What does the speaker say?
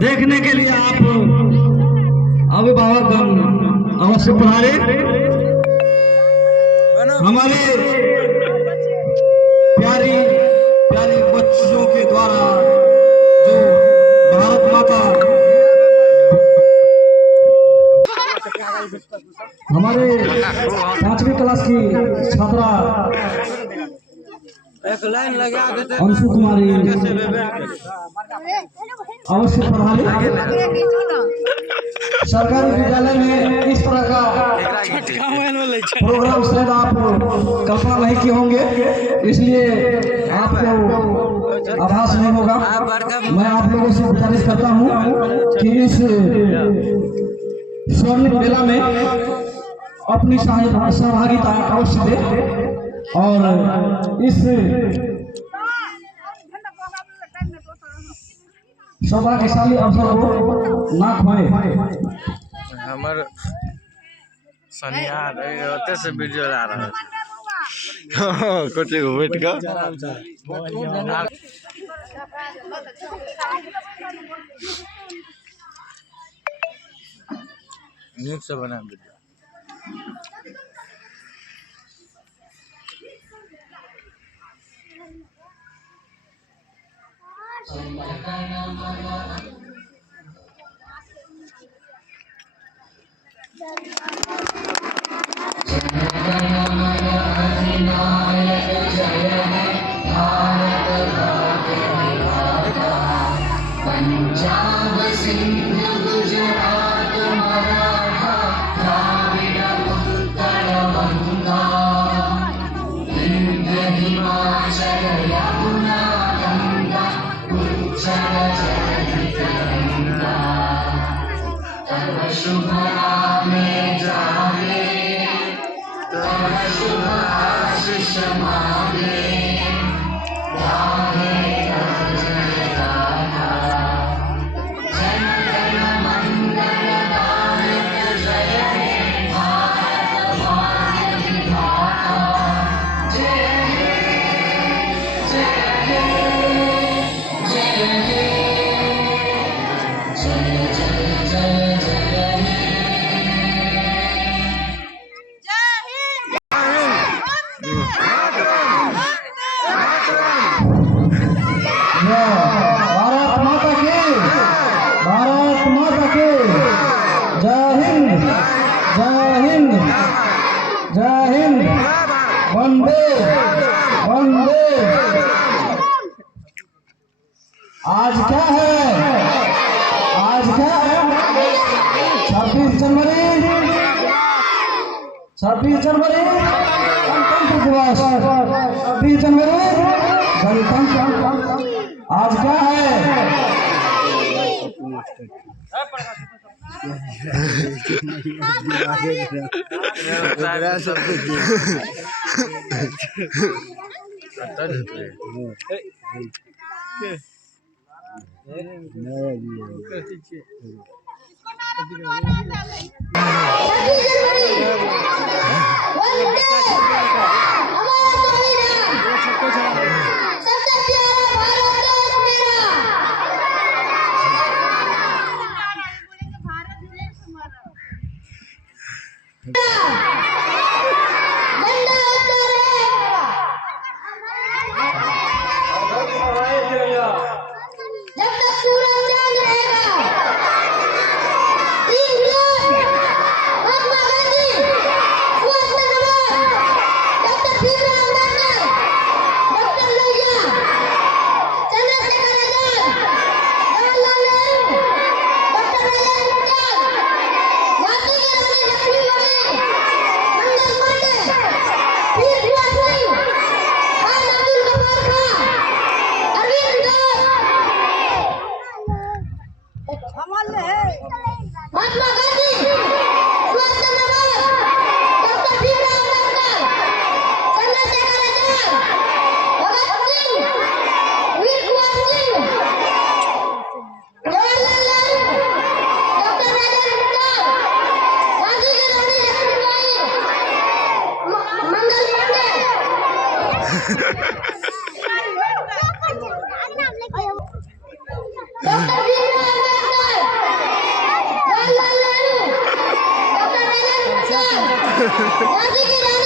देखने के लिए आप अभिभावकगण अवश्य पधारे। हमारे प्यारी प्यारी बच्चों के द्वारा जो भारत माता हमारे 5वीं क्लास की छात्रा एक लाइन लगा देते अंशु कुमारी अवश्य पढ़ाई। सरकारी विद्यालय में इस तरह का प्रोग्राम शायद आप कल्पना नहीं किए होंगे, इसलिए आपको आभास नहीं होगा। मैं आप लोगों से गुजारिश करता हूँ कि इस स्वर्णिम मेला में अपनी सहभागिता अवश्य दे और इस सौभाग्यशाली अवसर को ना खोए। हमर सनिया होते से वीडियो आ रहा है कुछ बैठ का नीक से बना वीडियो। पंजाब सिंध गुजरात मराठा द्राविड़ उत्कल बंगा विंध्य हिमाचल यमुना गंगा उच्चल जलधि तरंगा तव शुभ नामे जागे तव शुभ आशीष मांगे गाहे वंदे वंदे। आज क्या है? आज क्या है? 26 जनवरी गणतंत्र दिवस। 26 जनवरी गणतंत्र। आज क्या है? राजी की